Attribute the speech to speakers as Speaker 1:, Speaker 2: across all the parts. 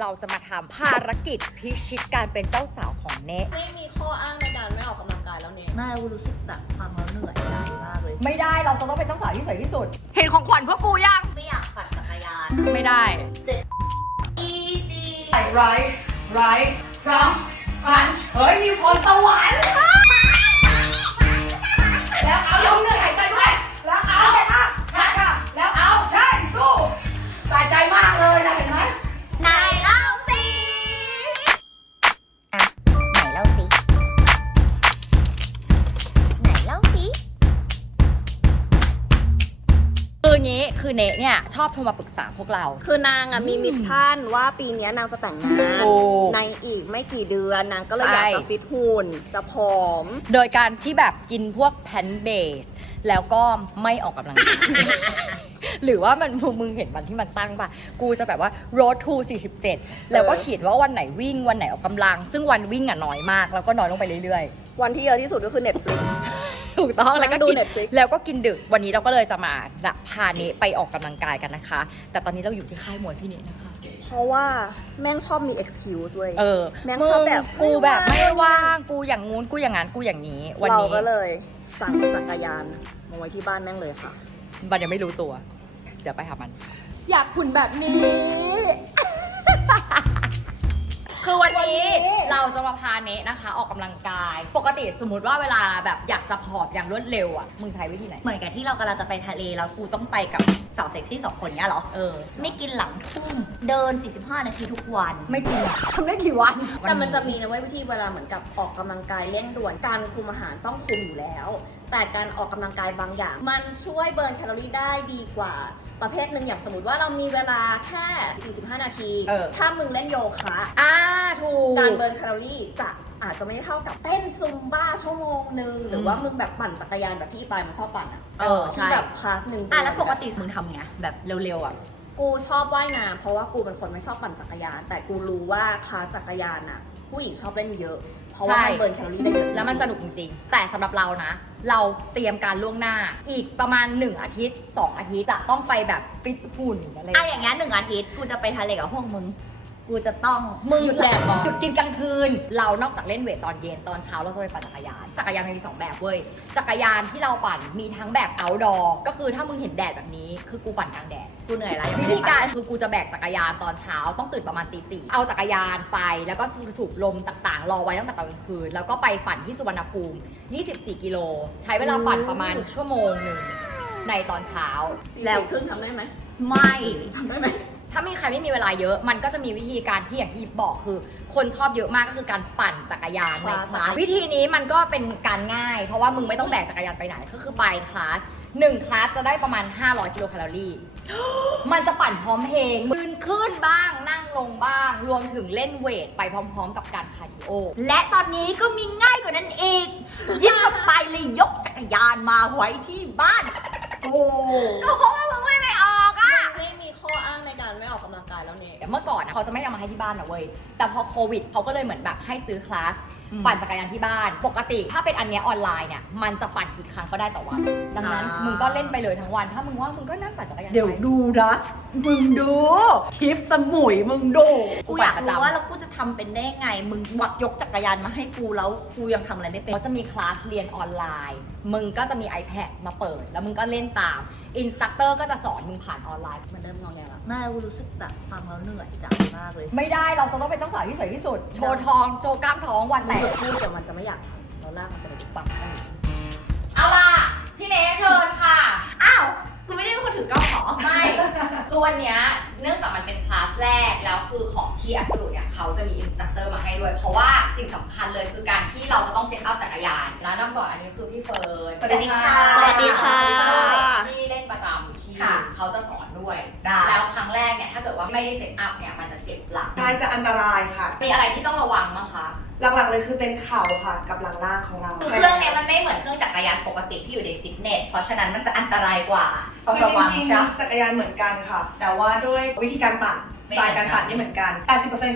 Speaker 1: เราจะมาทำภารกิจพิชิตการเป็นเจ้าสาวของเนท
Speaker 2: ไม่มีข้ออ้างในการไม่ออกกำลังกายแล้วเนท
Speaker 3: แม่กูรู้สึกแบบความเหนื่อยมากเล
Speaker 1: ย ไม่ได้เราต้องเป็นเจ้าสาวที่สวยที่สุด เห็นของขวัญพวกกูยัง
Speaker 3: ไม่อยากปั่นจักรยาน
Speaker 1: ไม่ได้เจ็บ
Speaker 4: easy right right from punch
Speaker 1: เฮ้ยมีพรสวรรค์
Speaker 4: แล้วเขาเหนื่อย
Speaker 1: ือเนทเนี่ยชอบโทรมาปรึกษาพวกเรา
Speaker 2: คือนางอะมีมิชชั่นว่าปีนี้นางจะแต่งงาน ในอีกไม่กี่เดือนนางก็เลยอยากจะฟิตหุ่นจะผอม
Speaker 1: โดยการที่แบบกินพวกแพนเบส แล้วก็ไม่ออกกำลังกาย หรือว่ามันมือมึงเห็นวันที่มันตั้งป่ะ กูจะแบบว่า road to 47 แล้วก็เขียนว่าวันไหนวิ่งวันไหนออกกำลัง ซึ่งวันวิ่งอะน้อยมากแล้วก็น้อยลงไปเรื่อย
Speaker 2: ๆ วันที่เยอะที่สุดก็คือ n e t ฟลิ x
Speaker 1: ถูกต้องแล้วก็ดูเน็ตฟิกแล้วก็กินดึกวันนี้เราก็เลยจะมาละพาเนีะไปออกกําลังกายกันนะคะ แต่ตอนนี้เราอยู่ที่ค่ายมวยพี่เนะนะคะ
Speaker 2: เพราะว่าแม่งชอบมี excuse เว้ยเออ แม่งชอบแบบ
Speaker 1: กูแบบ ไม่ว่างกูอย่างงู้นกูอย่างง้นกูอย่างนี้
Speaker 2: วันนี้เราก็เลยสั่งจักรยานมาไว้ที่บ้านแม่งเลยค่ะ
Speaker 1: บันยังไม่รู้ตัวเดี๋ยวไปหา มัน
Speaker 3: อยากขุนแบบนี
Speaker 1: ้คือวันนี้เราจะมาพาเนทนะคะออกกําลังกาย ปกติสมมุติว่าเวลาแบบอยากจะผอมอย่างรวดเร็วอ่ะ มึงใช้วิธีไหน เหมือนกับที่เรากำลังจะไปทะเลแล้วกูต้องไปกับสาวเซ็กซี่สองคนเนี้ยหรอ เออ ไม่กินหลังทุ่มเดิน 45 นาทีทุกวัน
Speaker 2: ไม่กินทำได้กี่วัน แต่มันจะมีนะเว้ยวิธีเวลาเหมือนกับออกกําลังกายเร่งด่วนการคุมอาหารต้องคุมอยู่แล้ว แต่การออกกําลังกายบางอย่าง มันช่วยเบิร์นแคลอรี่ได้ดีกว่า ประเภทหนึ่งอย่างสมมติว่าเรามีเวลาแค่ 45 นาที ถ้ามึงเล่นโยคะ
Speaker 1: อ่า ถูก
Speaker 2: การเบิร์นแคลอรี่จะอาจจะไม่เท่ากับเต้นซุมบ้าชั่วโมงนึงหรือว่ามึงแบบปั่นจักรยานแบบที่ปายมันชอบปั่นอะที่แบบคลาสหนึ่ง
Speaker 1: อ่ะแล้วปกติมึงทำไงแบบเร็วๆอ่ะ
Speaker 2: กูชอบว่ายน้ำเพราะว่ากูเป็นคนไม่ชอบปั่นจักรยาน แต่กูรู้ว่าคลาสจักรยานอะผู้หญิงชอบเล่นเยอะเพราะว่ามันเบิร์นแคลอรี่ได้เยอ
Speaker 1: ะแล้วมันสนุกจริงๆ แต่สําหรับเรานะ เราเตรียมการล่วงหน้าอีกประมาณ1อาทิตย์2อาทิตย์จะต้องไปแบบฟิตหุ่นอะไรอ่ะอย่างเงี้ยหนึ่งอาทิตย์กูจะไปทะเลกับพวกมึงกูจะต้องมืดแหลกหยุดกินกลางคืน เรานอกจากเล่นเวทตอนเย็นตอนเช้าเราต้องไปปั่นจักรยานจักรยานมีสองแบบเว้ยจักรยานที่เราปั่นมีทั้งแบบเอาดอกก็คือถ้ามึงเห็นแดดแบบนี้คือกูปั่นกลางแดดกูเหนื่อยอะไรวิธีการคือกูจะแบกจักรยานตอนเช้าต้องตื่นประมาณตีสี่เอาจักรยานไป แล้วก็สูบลมต่างๆรอไว้ตั้งแต่กลางคืน แล้วก็ไปปั่นที่สุวรรณภูมิ 24 กิโล ใช้เวลาปั่นประมาณชั่วโมงหนึ่งในตอนเช้า
Speaker 4: แล้วครึ่งทำได้ไหม
Speaker 1: ไม่ทำได้ไหมถ้ามีใครไม่มีเวลาเยอะ มันก็จะมีวิธีการที่อย่างที่บอกคือ คนชอบเยอะมากก็คือการปั่นจักรยานในคลาสวิธีนี้มันก็เป็นการง่าย เพราะว่ามึงไม่ต้องแบกจักรยานไปไหน ก็คือไปคลาสหนึ่งคลาสจะได้ประมาณ500กิโลแคลอรี่ มันจะปั่นพร้อมเพลงมืนขึ้นบ้างนั่งลงบ้าง รวมถึงเล่นเวทไปพร้อมๆ กับการคาร์ดิโอ และตอนนี้ก็มีง่ายกว่านั้นอีกยิ่งไปเลยยกจักรยานมาไว้ที่บ้าน
Speaker 2: โอ้กายแล้วเนี่
Speaker 1: ยเมื่อก่อนนะเขาจะไม่ทำมาให้ที่บ้านนะเว้ย แต่พอโควิดเขาก็เลยเหมือนแบบให้ซื้อคลาสปั่นจักรยานที่บ้าน ปกติ ถ้าเป็นอันเนี้ยออนไลน์เนี่ยมันจะปั่นกี่ครั้งก็ได้ต่อวันดังนั้นมึงก็เล่นไปเลยทั้งวันถ้ามึงว่ามึงก็นั่งปั่นจักรยา
Speaker 2: นเดี๋ยวดูนะมึงดูทิปสมุยมึงดู
Speaker 1: กูอยากรู้ว่าเรากูจะทำเป็นได้ไง มึงวักยกจักรยานมาให้กูแล้วกูยังทำอะไรไม่เป็นเขาจะมีคลาสเรียนออนไลน์มึงก็จะมี iPad มาเปิด แล้วมึงก็เล่นตามอินสตัคเตอร์ก็จะสอนมึงผ่านออนไลน์
Speaker 3: มันเริ่มงอแงแล้วแม่กูรู้สึกแบบฟังแล้วเหนื่อยจังมากเลย
Speaker 1: ไม่ได้เราจะต้องเป็นเจ้าสาวที่สวยที่สุด โชว์ทอง โชว์กล้ามท้องวันแต่ง
Speaker 3: พูดแต่มันจะไม่อยากทำเราลากมันไปเลยปัง
Speaker 1: เอาล่ะ พี่เมย์เชิญค่ะ
Speaker 3: อ้าวกูไม่ได้เป็นคนถือกล้องหรอ
Speaker 1: ไม่ตัวเนี้ยเนื่องจากมันเป็นคลาสแรก แล้วคือของที่อัศรุเนี่ยเขาจะมีอินสตัคเตอร์มาให้ด้วย เพราะว่าสิ่งสำคัญเลยคือการที่เราจะต้องเซ็ตอัพจักรยานแล้วน้ำก่อนอันนี้คือพี่เฟิร์นสวัสดีค่ะ สวัสดีค่ะ ที่เล่นประจำที่เขาจะสอนด้วย แล้วครั้งแรกเนี่ย ถ้าเกิดว่าไม่ได้เซ็ตอัพเนี่ย มันจะเจ็บหลัง
Speaker 5: การจะอันตรายค่ะ
Speaker 1: มีอะไรที่ต้องระวังมั้งคะ
Speaker 5: หลัก ๆ เลยคือเป็นเข่าค่ะกับหลังล่างของเรา
Speaker 1: เครื่องนี้มันไม่เหมือนเครื่องจักรยานปกติที่อยู่ในฟิตเนสเพราะฉะนั้นมันจะอันตรายกว่า
Speaker 5: คือจริงๆจักรยานเหมือนกันค่ะ แต่ว่าด้วยวิธีการปั่นสายการปั่นนี่เหมือนกัน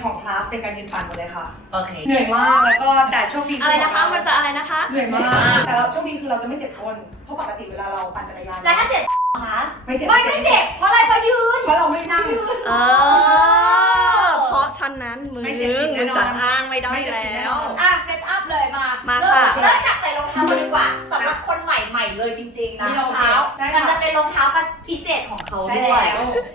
Speaker 5: 80%ของคลาสเป็นการยืนปั่นหมดเลยค่ะโอเคเหนื่อยมากแล้วก็แต่ชโชคดี
Speaker 1: อะไรนะคะมันจะอะไรนะคะ
Speaker 5: เหนื่อยมากแต่เราโชคดีคือเราจะไม่เจ็บก้นเพราะปกติเวลาเราปั่นจักรยา
Speaker 1: นแล้วถ้าเจ็บไม่ไม่เจ็บเพราะอะไรเพราะยื
Speaker 5: นเพราะเราไม่นั่ง
Speaker 1: เออเพราะฉันนั้นมือมือจะอ้างไม่ได้แล้ว อ่ะเซตอัพเลยมา มาค่ะ เริ่มจากใส่รองเท้าดีกว่าสำหรับคนใหม่ใหม่เลยจริงๆนะรองเท้ามันจะเป็นรองเท้าพิเศษของเขาด้วย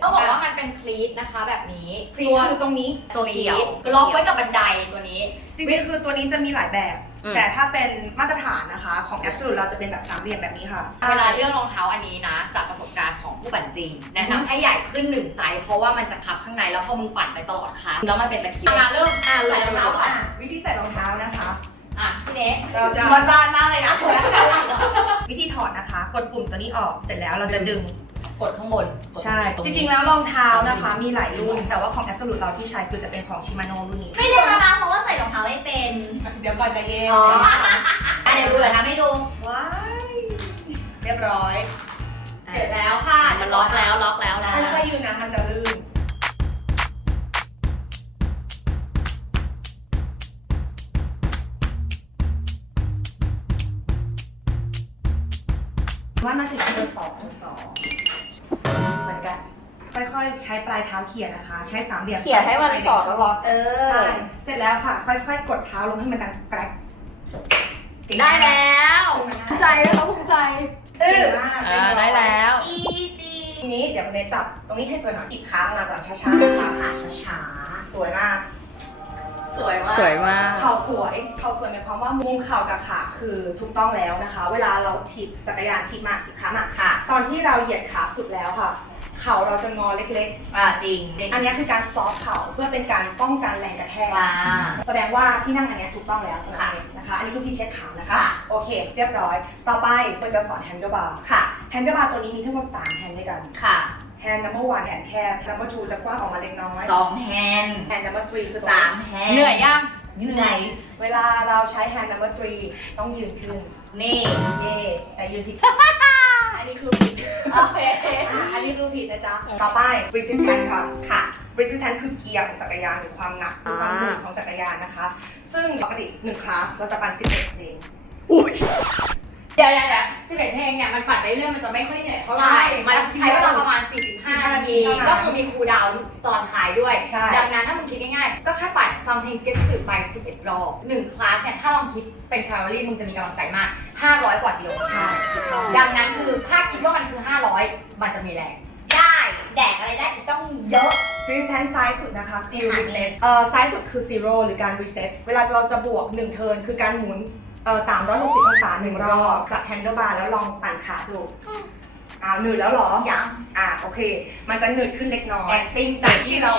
Speaker 1: ต้องบอกว่ามันเป็นคลีตนะคะ แบบนี้
Speaker 5: คตคือตรงนี้
Speaker 1: ตัวเกี่ยวล็อกไว้กับบันไดตัวนี้
Speaker 5: จริงๆคือตัวนี้จะมีหลายแบบ แต่ถ้าเป็นมาตรฐานนะคะ ของแอปสูตเราจะเป็นแบบสามเหลี่ยมแบบนี้ค่ะ
Speaker 1: เวลาเรื่องรองเท้าอันนี้นะ จากประสบการณ์ของผู้ปั่นจริงนะนำให้ใหญ่ขึ้นหนึ่งไซส์เพราะว่ามันจะขับข้างในแล้วพอมึงปั่นไปตลอดค่ะแล้วมันเป็นตะเคียวมาเริ่มใส่รองเท้าก่อน
Speaker 5: วิธีใส่รองเท้านะคะ
Speaker 1: อ่ะพี่เนเมันบานมากเลยนะคนละ
Speaker 5: วิธีถอดนะคะ กดปุ่มตัวนี้ออกเสร็จแล้วเราจะดึงกดข้างบนใช่ จริงๆแล้วรองเท้านะคะ มีหลายรุ่น แต่ว่าของแอสซัลูตเราที่ใช้คือจะเป็นของชิมาโน่รุ่นนี
Speaker 1: ้ ไม่เล้นะเพราะว่าใส่รองเท้าไม่เป็น
Speaker 5: เดี๋ยวก่อนจะเย็
Speaker 1: นอ๋อเดี๋ยวดูเลยนะไม่ดูว้า
Speaker 5: ย เรียบร้อย
Speaker 1: เสร็จแล้วค่ะมันล็อกแล้ว
Speaker 5: ว่าน่าจะเบอร์สองเสองเหมือนกันค่อยๆใช้ปลายเท้าเขี่ยนะคะ ใช้สามเหลี่ยม
Speaker 1: เขี่ยให้มันสอดตลอดเอ
Speaker 5: อใช่เสร็จแล้วค่ะค่อยๆ กดเท้าลงให้มันดังแกรก
Speaker 1: ได้แล้วภูมิใจแล้วภูมิใจเออได้แล้ว
Speaker 5: ทีนี้เดี๋ยวเนจับตรงนี้ให้เปิรนหน่อยอีกครั้าก่อนช้าๆค่ะช้าๆสวยมาก
Speaker 1: สวยมากสวยมาก
Speaker 5: ข่าวสวยข่าวสวยหมายความว่ามุมเข่ากับขาคือถูกต้องแล้วนะคะ เวลาเราทิปจักรยานทิปมาสิคะมาค่ะ ตอนที่เราเหยียดขาสุดแล้วค่ะ เข่าเราจะงอเล็กๆอ่าจริง อันนี้คือการซอฟเข่าเพื่อเป็นการป้องกันแรงกระแทกแสดงว่าที่นั่งอันนี้ถูกต้องแล้วนะคะ อันนี้คือพี่เช็คขานะคะ โอเค เรียบร้อย ต่อไปเราจะสอนแฮนด์เบาร์ค่ะแฮนด์เดอร์บาร์ตัวนี้มีทั้งหมด3แฮนด์ด้วยกัน ค่ะ แฮนด์นัมเบอร์วันแฮนด์แคบนัมเบอร์ทูจะกว้างออกมาเล็กน้อย
Speaker 1: สองแฮนด์
Speaker 5: แฮนด์นัมเบอร์ทรีคื
Speaker 1: อสามแฮนด์ เหนื่อยยัง
Speaker 5: เหนื่อยเวลาเราใช้แฮนด์นัมเบอร์ทรีต้องยืนขึ้น นี่ เย่แต่ยืนผิดอันนี้คือผิดโอเคอันนี้คือผิดนะจ๊ะ ต่อไปบ r e s ิ s แฮนด์ค่ะค่ะบ r e s ิ s แฮนด์คือเกียร์ของจักรยานหรือความหนักหรือความหนุนของจักรยานนะคะ ซึ่งปกติหนึ่งคลาสเราจะปั่น11เพลงอุ้ย
Speaker 1: เดี๋ยวเดี๋ยวเ็ดเพลงเนี่ย มันปัดไปเรื่องมันจะไม่ค่อยเหนื่อยเท่าไหร่ มันใช้เวลาประมาณสี่ห้านาที ก็คือมีครูดาวตอนท้ายด้วย ดังนั้นถ้ามึงคิดง่ายๆ ก็แค่ปัดฟังเพลงกิ๊กสืบไป็ดรอบหนึ่งคลาสเนี่ย ถ้าลองคิดเป็นแคลอรี่มึงจะมีกำลังใจมากห้าร้อยกว่ากิโลคาร์ดังนั้นคือถ้าคิดว่ามันคือห้าร้อยมันจะมีแรง
Speaker 3: ได้ แดกอะไรได้กต้อง
Speaker 5: เยอะฟิลแซนซ้าสุดนะคะฟิลรีเซ็ต เอ่อซ้าสุดคือศูนย์หรือการรีเซ็ต เวลาเราจะบวกหนึ่งเทิร์นคือการหมุน360อยหกสิบองศาหนึ่งรอบจับแฮนด์เดิลบาร์แล้วลองปั่นขาดูอ่าหนืดแล้วหรอ ยัง อ่าโอเค มันจะหนืดขึ้นเล็กน้อ
Speaker 1: ยแอคติ้งจากที่เรา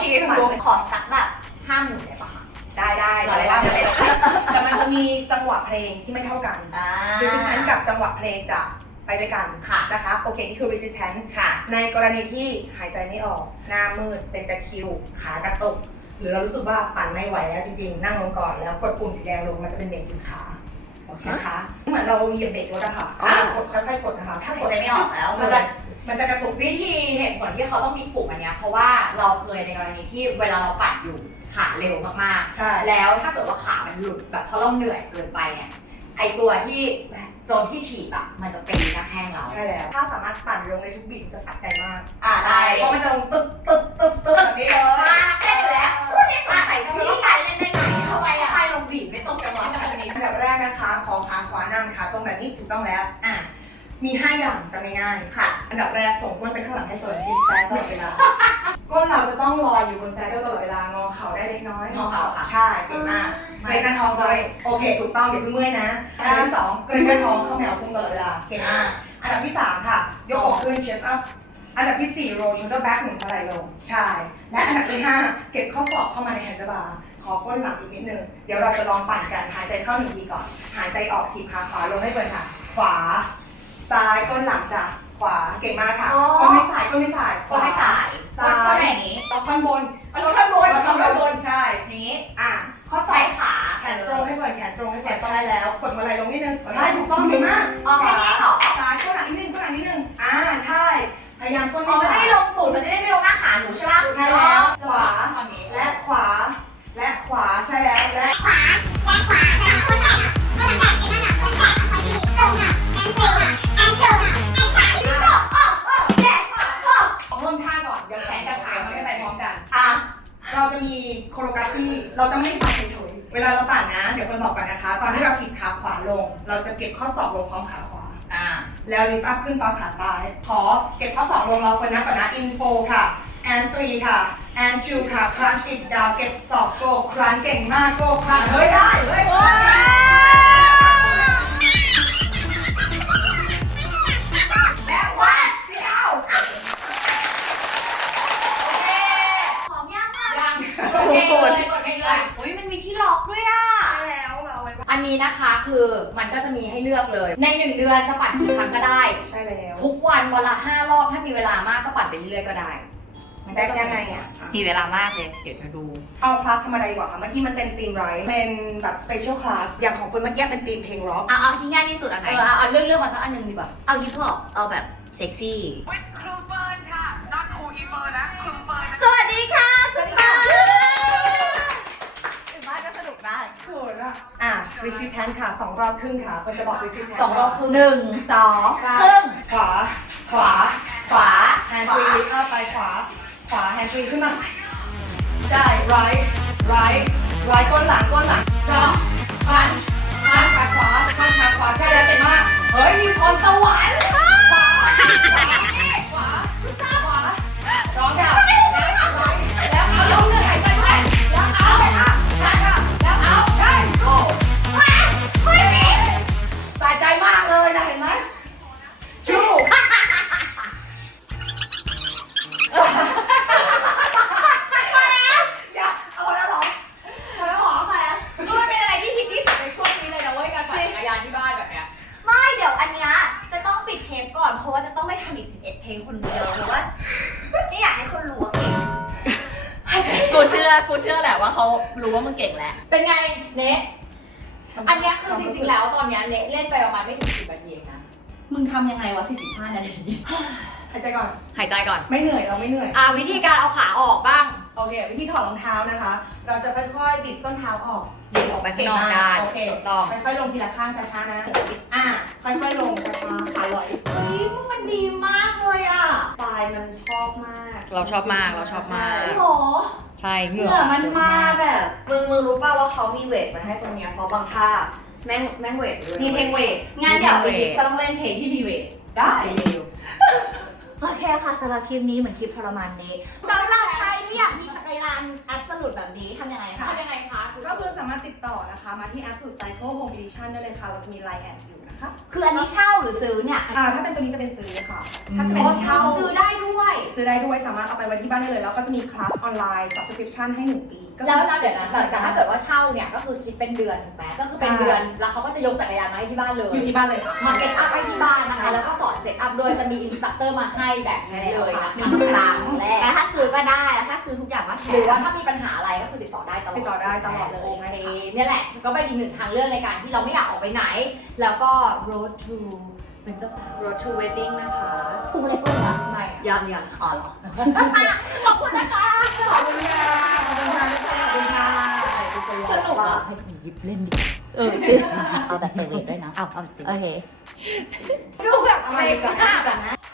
Speaker 3: ขอสักแบบห้าหมื่นได้ปะ
Speaker 5: ได้ได้อะไรบ้างแต่มันจะมีจังหวะเพลงที่ไม่เท่ากันดูซิซันกับจังหวะเพลงจะไปด้วยกันะนะคะ โอเคที่คือ resistance ค่ะในกรณีที่หายใจไม่ออกหน้ามืดเป็นตะคิว ขากระตุกหรือเรารู้สึกว่าปั่นไม่ไหวแล้ว จริงๆนั่งลงก่อนแล้วกดปุ่มสีแดงลงมันจะเป็นเมงขึ้นขาโอเคะเหมือนเราเหยียบเบรกรถอะค่ะค่ะกดค่อยๆกดนะคะ
Speaker 1: ถ้ากดไม่ออกแล้ว มันจะมันจะกระตุกวิธีเหตุผลที่เขาต้องมีปุ่มอันนี้ เพราะว่าเราเคยในกรณีที่เวลาเราปัดอยู่ขาเร็วมากๆ แล้วถ้าเกิดว่าขามันหลุดแบบเพราะเราเหนื่อยเกินไปอ่ะ ไอตัวที่ตรงที่ฉีบอะมันจะเป็นกระแห้งเรา
Speaker 5: ใช่แล้ว ถ้าสามารถปั่นลงในทุกบิดจะสัใจมากอ่าได้เพราะมันจะตึกมีห้าอย่างจำง่ายๆ ค่ะ อันดับแรก ส่งก้นไปข้างหลังให้ตัวเอที่แซนตลอดเวลา ก้นเราจะต้องลอยอยู่บนแซนตลอดเวลางอเข่าได้เล็กน้อย งอเข่าค่ะ ใช่เก่งมากไม่กระท้องเลย โอเคถูกต้องอย่าเพิ่งเมื่อยนะ อันดับสองกระท้องเข้าแนวพุงตลอดเวลา เก่งมากอันดับที่สามค่ะ ยกออกขึ้นเชสอัพ อันดับที่สี่โรลชูเดอร์แบ็กหมุนกระไรลง ใช่ และอันดับที่ห้าเก็บข้อศอกเข้ามาในแฮนด์บาร์ ขอก้นหลังอีกนิดนึง เดี๋ยวเราจะลองปั่นกันหายใจเข้าหนึ่งทีก่อน หายใจออกทีขาขวาลงไห้เลยค่ะ ขวาซ้ายก้นหลังจ้ะขวาเก่งมากค่ะก้นไม่สายก้นไม่สายก้นไม่สายซ้ายก้นแบบนี้ต้องข้างบน
Speaker 1: ต้อง้าบนต
Speaker 5: ้อ้าบน ใช่อย่างนี้ อ่ะ
Speaker 1: ข้อสอขา
Speaker 5: แขนตรงให้ก่อนแขนตรงให้ก่อนใช่แล้วขดมาลัยลงนิดนึงใช่ถูกต้องดีมากขาซ้ายก้นหลังนิดนึงก้นหลังนิดนึง อ่า ใช่ พยายามก้น
Speaker 1: ไม่ได้ลงปุ่นมันจะได้ไม่ลงหน้าขาหนูใช่ไหม
Speaker 5: ใช่แล้ว ขวาะมีโคโรกราฟีเราจะไม่ปั่นเฉยเวลาเราปั่นนะ เดี๋ยวคนบอกกันนะคะ ตอนที่เราถีบขาขวาลง เราจะเก็บข้อศอกลงพร้อมขาขวา แล้วรีฟต์อัพขึ้นตอนขาซ้าย ขอเก็บข้อศอกลงเราคนนั้นก่อนนะอินโฟค่ะแอนทรีค่ะแอนจูค่ะครัชิีกดาวเก็บศอกโกครั้นเก่งมากโกครั้น
Speaker 1: เฮ้ยได้ เฮ้ยทุกคนโอ้ยมันมีที่ล็อกด้วยอ่ะแล้วเราอันนี้นะคะคือมันก็จะมีให้เลือกเลยในหนึ่งเดือนจะปัดกี่ครั้งก็ได้ใช่แล้วทุกวันวันละห้ารอบถ้ามีเวลามากก็ปัดไปเรื่อยก็ได้
Speaker 5: มันได้ยังไงอ่ะ
Speaker 1: มีเวลามากเลยเดี๋ยวจะดู
Speaker 5: เอาคลาสธรรมดาดีกว่าค่ะเมื่อกี้มันเป็นทีมไรเป็นแบบสเปเชียลคลาสอย่างของคนเมื่อกี้เป็นทีมเพลงร็อ
Speaker 1: กเอาเอาที่ง่ายที่สุดอะไรเออเอาเลือกเลือกมาสักอันหนึ่งดีกว่าเอาฮิปฮอปเอาแบบเซ็กซี่
Speaker 5: รอบครึ่งค่ะคนจะบอกไปซิ
Speaker 1: สองรอบครึ่งหนึ่งสองครึ่ง
Speaker 5: ขวาขวาขวาแฮนด์ฟรีเข้าไปขวา ขวาแฮนด์ฟรีขึ้นมา ใช่ right right right ก้นหลังก้นหลังสองพันพันขาขวาพันขาขวาใช่แล้วเต็มมาก
Speaker 1: เฮ้ย มีคนสวรรค์
Speaker 3: ราะว่าจะต้องไม่ทำอีก 11 เพลงคนเดียว เพราะว่าไม่อยากให้คนรู้ว่าเก่ง
Speaker 1: กูเชื่อกูเชื่อแหละว่าเขารู้ว่ามึงเก่งแล้วเป็นไง เนะอันนี้คือจริงๆแล้วตอนนี้เนะเล่นไปประมาณไม่ถึงสิบนาทีนะ
Speaker 5: มึงทำยังไงวะสสี่ิบห้านาที หายใจก่อนหายใจก่อนไม่เหนื่อยเราไม่เหนื่อย
Speaker 1: อ่าวิธีการเอาขาออกบ้าง
Speaker 5: โอเควิธีถอดรองเท้านะคะ เราจะค่อยๆบิดส้นเท้าออก
Speaker 1: หยิบออกไปข้างนอกได้โอเคต่อ
Speaker 5: ค่อยๆ ลงทีละข้างช้าๆ นะอ่ะค่อยๆ ลงช้า
Speaker 3: ๆ ค่ะลอยเฮ้ยมันดีมากเลยอ่ะปลายมันชอบมาก
Speaker 1: เราชอบมากเราชอบมากหรอใช่
Speaker 3: เหงื่อมันมาแบบมือมือรู้ป่าวว่าเขามีเวทมาให้ตรงเนี้ยเพราะบางท่าแม่งแม่งเวทเล
Speaker 1: ยมีเพลงเวท
Speaker 3: งานอย่างเวทต้องเล่นเพลงที่มีเวทได้โอเคค่ะสำหรับคลิปนี้เหมือนคลิปทรมานเนกสำหรับใครที่อยากมีกาแอปสรุปแบบนี้ทำยังไง
Speaker 1: คะทำยังไงคะ
Speaker 5: ก็คือสามารถติดต่อนะคะมาที่แอปสูตรไซโคโฮมดิชั่นได้เลยค่ะ เราจะมีไลน์แอดอยู่นะคะ
Speaker 1: คืออันนี้เช่าหรือซื้อเนี่ย
Speaker 5: อ่าถ้าเป็นตัวนี้จะเป็นซื้อค่ะ
Speaker 1: ถ้าเป็นเช่า ซื้อได้ด้วย
Speaker 5: ซื้อได้ด้วยสามารถเอาไปไว้ที่บ้านได้เลย แล้วก็จะมีคลาสออนไลน์สับส c r ิ p ชั่นให้หนึ่งปี
Speaker 1: แล้วแล้วเดี๋ยวนะแต่ถ้าเกิดว่าเช่าเนี่ยก็คือคิดเป็นเดือนถูกไหมก็คือเป็นเดือน แล้วเขาก็จะยกจักรยานมาให้ที่บ้านเลยอยู่ที่บ้านเลยมาเซ็ตอัพให้ที่บ้านนะคะแล้วก็สอนเซ็ตอัพดยจะมีอินสตัเตอร์มาให้แบบนี้เลยทำครั้งแรกแถ้าซื้อก็ได้ แล้วถ้าซื้อทุกอย่างมาหรือว่าถ้ามีปัญหาอะไรก็คือติดต่อได้ตล
Speaker 5: อดติดต่อได้ตลอดเ
Speaker 1: ลยโอเคเนี่ยแหละก็เป็นอีกหนึ่งทางเลือกในการ ที่เราไม่อยากออกไปไหนแล้วก็ road to ป็นเจ้าสาว
Speaker 5: โร a d t ว w ด d d i n นะคะ
Speaker 3: คูณเล็กก็ยังม่
Speaker 5: อยากอยาก
Speaker 1: อ๋อหรอขอบคุณนะคะ
Speaker 5: ขอบคุณค่ะ ขอบคุณค่ะ
Speaker 1: ขอบคุณค่ะสนุกว่ะใ
Speaker 3: ห้อียิปต์เล่นดิ เออเอาแบบเซอร์วิสด้วยนะเอาเอาจริงโอเค
Speaker 1: ดูแบบอะไรกันนะ